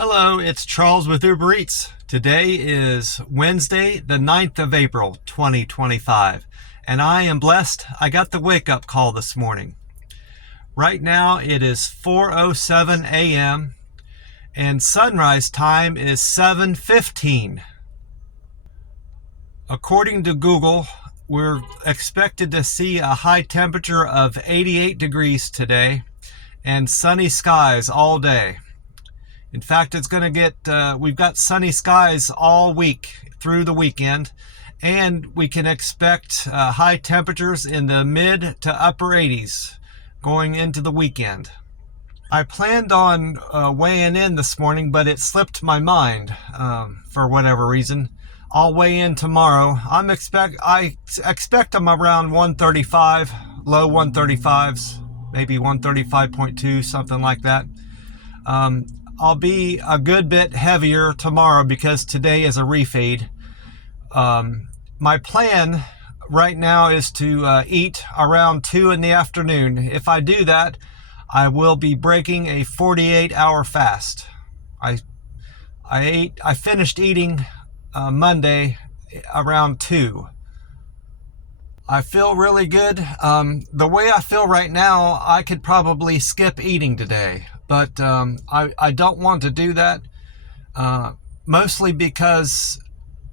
Hello, it's Charles with Uber Eats. Today is Wednesday, the 9th of April, 2025, and I am blessed. I got the wake-up call this morning. Right now it is 4:07 a.m. and sunrise time is 7:15. According to Google, we're expected to see a high temperature of 88 degrees today and sunny skies all day. In fact, it's going to get, we've got sunny skies all week through the weekend, and we can expect high temperatures in the mid to upper 80s going into the weekend. I planned on weighing in this morning, but it slipped my mind for whatever reason. I'll weigh in tomorrow. I expect I'm around 135, low 135s, maybe 135.2, something like that. I'll be a good bit heavier tomorrow because today is a refeed. My plan right now is to eat around 2 in the afternoon. If I do that, I will be breaking a 48-hour fast. I finished eating Monday around 2. I feel really good. The way I feel right now, I could probably skip eating today, but I don't want to do that, mostly because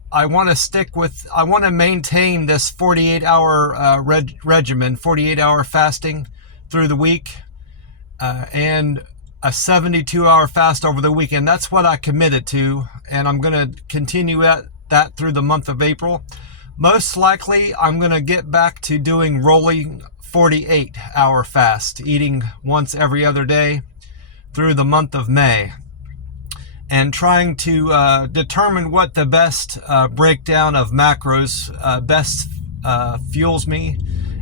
I want to maintain this 48-hour regimen, 48-hour fasting through the week, and a 72-hour fast over the weekend. That's what I committed to, and I'm going to continue that through the month of April. Most likely, I'm going to get back to doing rolling 48-hour fast, eating once every other day through the month of May, and trying to determine what the best breakdown of macros best fuels me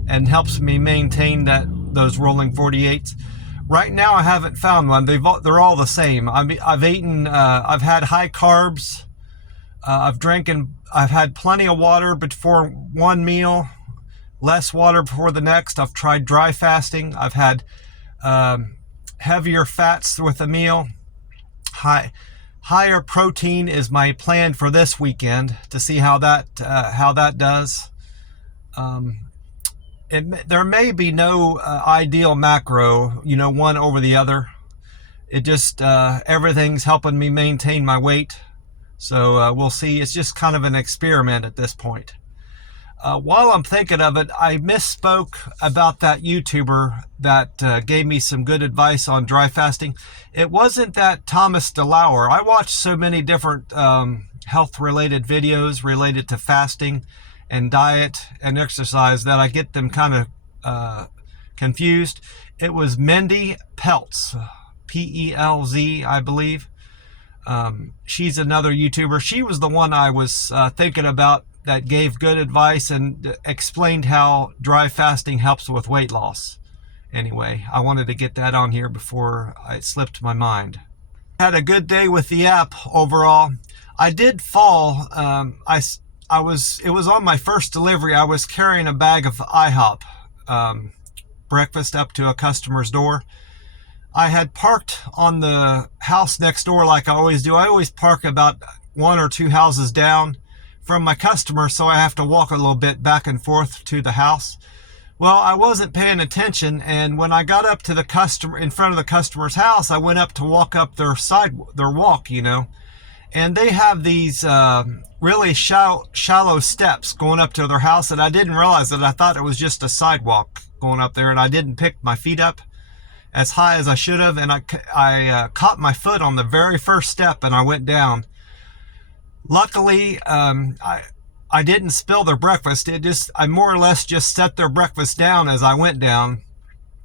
and helps me maintain those rolling 48s. Right now, I haven't found one. They're all the same. I've eaten. I've had high carbs. I've had plenty of water before one meal, less water before the next. I've tried dry fasting. I've had heavier fats with a meal. Higher protein is my plan for this weekend to see how that does. There may be no ideal macro, one over the other. It just everything's helping me maintain my weight. So we'll see. It's just kind of an experiment at this point. While I'm thinking of it, I misspoke about that YouTuber that gave me some good advice on dry fasting. It wasn't that Thomas DeLauer. I watch so many different health-related videos related to fasting and diet and exercise that I get them kind of confused. It was Mindy Pelz, P-E-L-Z, I believe. She's another YouTuber. She was the one I was thinking about that gave good advice and explained how dry fasting helps with weight loss. Anyway, I wanted to get that on here before it slipped my mind. Had a good day with the app overall. I did fall. It was on my first delivery. I was carrying a bag of IHOP breakfast up to a customer's door. I had parked on the house next door like I always do. I always park about 1 or 2 houses down from my customer, so I have to walk a little bit back and forth to the house. Well, I wasn't paying attention, and when I got up to the customer, in front of the customer's house, I went up to walk up their walk, and they have these really shallow steps going up to their house, and I didn't realize that. I thought it was just a sidewalk going up there, and I didn't pick my feet up as high as I should have, and I caught my foot on the very first step, and I went down. Luckily, I didn't spill their breakfast. I more or less just set their breakfast down as I went down.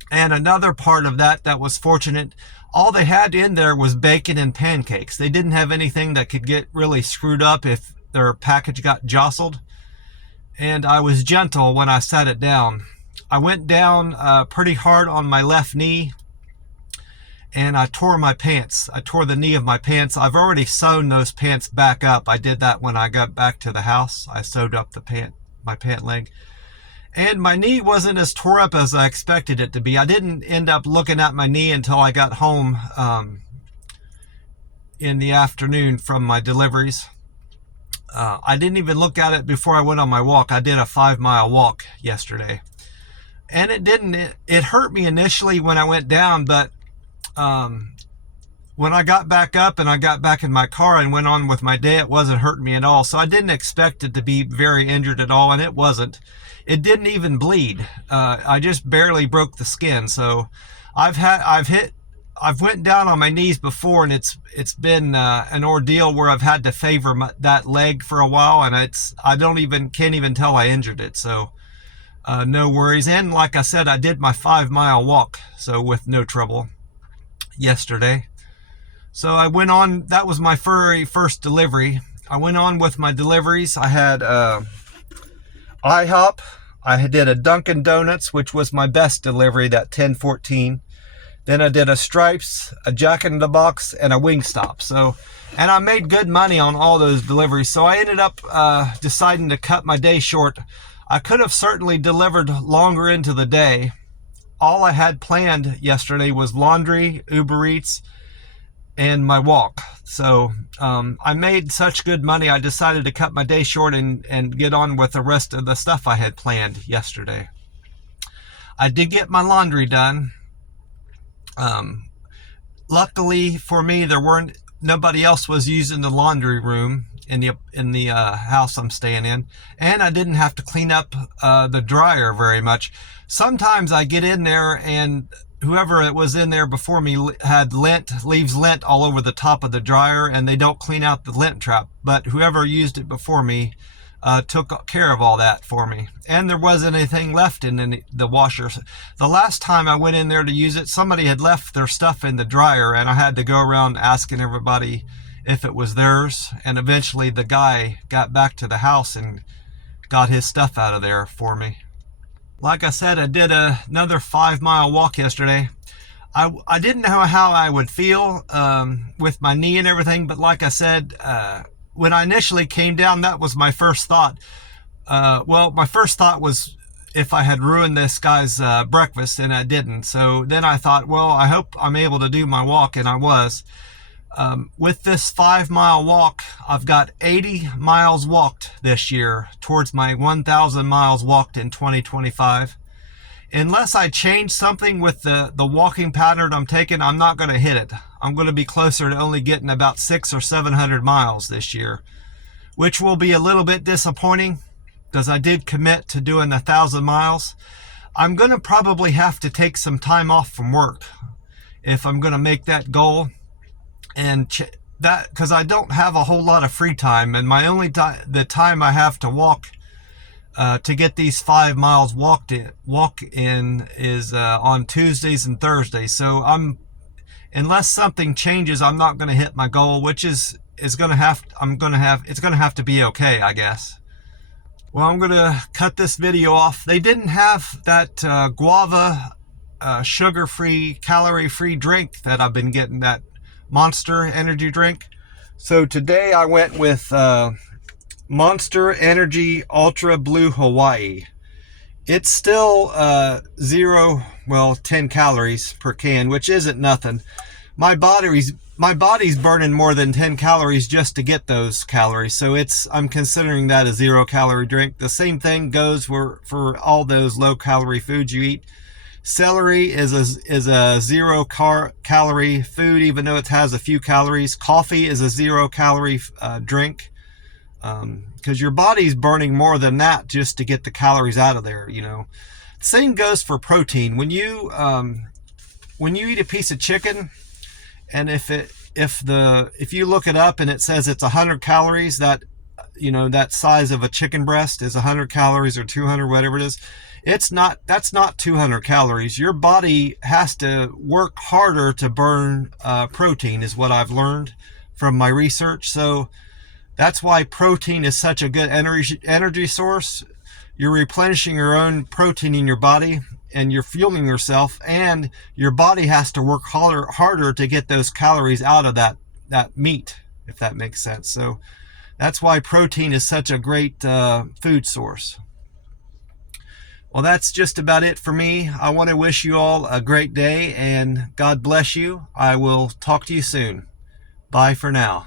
And another part of that was fortunate, all they had in there was bacon and pancakes. They didn't have anything that could get really screwed up if their package got jostled. And I was gentle when I set it down. I went down pretty hard on my left knee, and I tore my pants. I tore the knee of my pants. I've already sewn those pants back up. I did that when I got back to the house. I sewed up my pant leg. And my knee wasn't as tore up as I expected it to be. I didn't end up looking at my knee until I got home in the afternoon from my deliveries. I didn't even look at it before I went on my walk. I did a 5-mile walk yesterday. And it hurt me initially when I went down, but when I got back up and I got back in my car and went on with my day, it wasn't hurting me at all. So I didn't expect it to be very injured at all, and it wasn't. It didn't even bleed. I just barely broke the skin. So I've went down on my knees before, and it's been an ordeal where I've had to favor that leg for a while, and can't even tell I injured it. So no worries. And like I said, I did my 5-mile walk, so with no trouble yesterday. So I went on. That was my very first delivery. I went on with my deliveries. I had IHOP. I did a Dunkin' Donuts, which was my best delivery, that 1014. Then I did a Stripes, a Jack in the Box, and a Wingstop. So, and I made good money on all those deliveries. So I ended up deciding to cut my day short. I could have certainly delivered longer into the day. All I had planned yesterday was laundry, Uber Eats, and my walk. So I made such good money, I decided to cut my day short and get on with the rest of the stuff I had planned yesterday. I did get my laundry done. Luckily for me, nobody else was using the laundry room in the house I'm staying in, and I didn't have to clean up the dryer very much. Sometimes I get in there and whoever it was in there before me leaves lint all over the top of the dryer, and they don't clean out the lint trap. But whoever used it before me took care of all that for me, and there wasn't anything left in the washer. The last time I went in there to use it, somebody had left their stuff in the dryer, and I had to go around asking everybody if it was theirs, and eventually the guy got back to the house and got his stuff out of there for me. Like I said, I did another 5-mile walk yesterday. I didn't know how I would feel with my knee and everything, but like I said, when I initially came down, that was my first thought. Well, my first thought was if I had ruined this guy's breakfast, and I didn't. So then I thought, well, I hope I'm able to do my walk, and I was. With this 5-mile walk, I've got 80 miles walked this year towards my 1,000 miles walked in 2025. Unless I change something with the walking pattern I'm taking, I'm not going to hit it. I'm going to be closer to only getting about 600 or 700 miles this year, which will be a little bit disappointing because I did commit to doing 1,000 miles. I'm going to probably have to take some time off from work if I'm going to make that goal. And that, because I don't have a whole lot of free time, and my only the time I have to walk to get these 5 miles walk in is on Tuesdays and Thursdays. So unless something changes, I'm not going to hit my goal, which is going to have to be okay, I guess. Well, I'm going to cut this video off. They didn't have that guava sugar-free, calorie-free drink that I've been getting, that Monster energy drink. So today I went with Monster Energy Ultra Blue Hawaii. It's still 10 calories per can, which isn't nothing. My body's burning more than 10 calories just to get those calories. So I'm considering that a 0-calorie drink. The same thing goes for all those low-calorie foods you eat. Celery is a 0-calorie food, even though it has a few calories. Coffee is a 0-calorie drink, because your body's burning more than that just to get the calories out of there. Same goes for protein. When you eat a piece of chicken, and if you look it up and it says it's 100 calories, that size of a chicken breast is 100 calories or 200, whatever it is. That's not 200 calories. Your body has to work harder to burn protein, is what I've learned from my research. So that's why protein is such a good energy source. You're replenishing your own protein in your body, and you're fueling yourself, and your body has to work harder to get those calories out of that meat, if that makes sense. So that's why protein is such a great food source. Well, that's just about it for me. I want to wish you all a great day, and God bless you. I will talk to you soon. Bye for now.